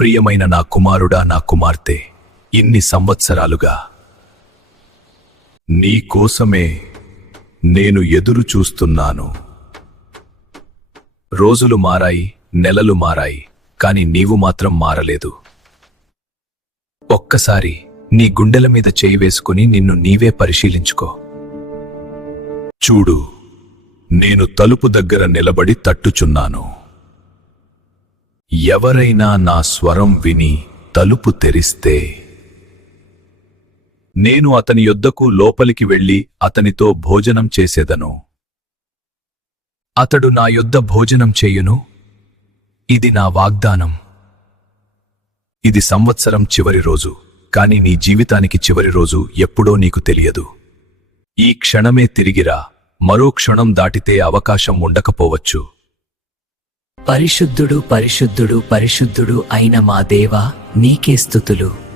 ప్రియమైన నా కుమారుడా, నా కుమార్తె, ఇన్ని సంవత్సరాలుగా నీ కోసమే నేను ఎదురు చూస్తున్నాను. రోజులు మారాయి, నెలలు మారాయి, కాని నీవు మాత్రం మారలేదు. ఒక్కసారి నీ గుండెల మీద చేయి వేసుకుని నిన్ను నీవే పరిశీలించుకో. చూడు, నేను తలుపు దగ్గర నిలబడి తట్టుచున్నాను. ఎవరైనా నా స్వరం విని తలుపు తెరిస్తే నేను అతని యొద్దకు లోపలికి వెళ్ళి అతనితో భోజనం చేసేదను. అతడు నా యొద్ద భోజనం చేయును. ఇది నా వాగ్దానం. ఇది సంవత్సరం చివరి రోజు, కాని నీ జీవితానికి చివరి రోజు ఎప్పుడో నీకు తెలియదు. ఈ క్షణమే తిరిగిరా, మరో క్షణం దాటితే అవకాశం ఉండకపోవచ్చు. పరిశుద్ధుడు పరిశుద్ధుడు పరిశుద్ధుడు అయిన మా దేవా, నీకే స్తుతులు.